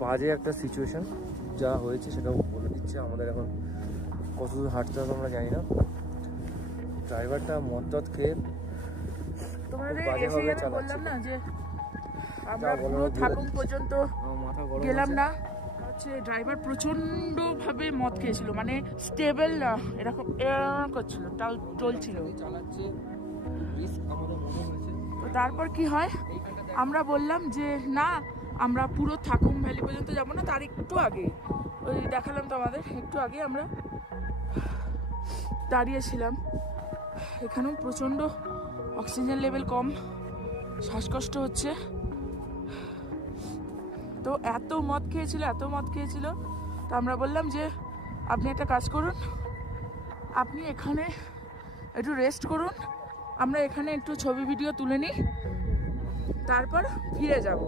বাজে একটা সিচুয়েশন যা হয়েছে সেটা বলে দিচ্ছে। আমাদের এখন কত দূর হাঁটতে হবে আমরা জানি না। ড্রাইভারটা মদ খেয়ে বাজেভাবে চালাচ্ছে। না যে আমরা পুরো থাকুম পর্যন্ত গেলাম না, হচ্ছে ড্রাইভার প্রচন্ড ভাবে মদ খেয়েছিল, মানে স্টেবল না, এরকম করছিল, চলছিল। তো তারপর কি হয়, আমরা বললাম যে না আমরা পুরো থাকুম ভ্যালি পর্যন্ত যাবো না, তার একটু আগে ওই দেখালাম তো আমাদের একটু আগে আমরা দাঁড়িয়েছিলাম। এখানেও প্রচন্ড অক্সিজেন লেভেল কম, শ্বাসকষ্ট হচ্ছে। তো এত মদ খেয়েছিল। তো আমরা বললাম যে আপনি একটা কাজ করুন, আপনি এখানে একটু রেস্ট করুন, আমরা এখানে একটু ছবি ভিডিও তুলে নিই, তারপর ফিরে যাব।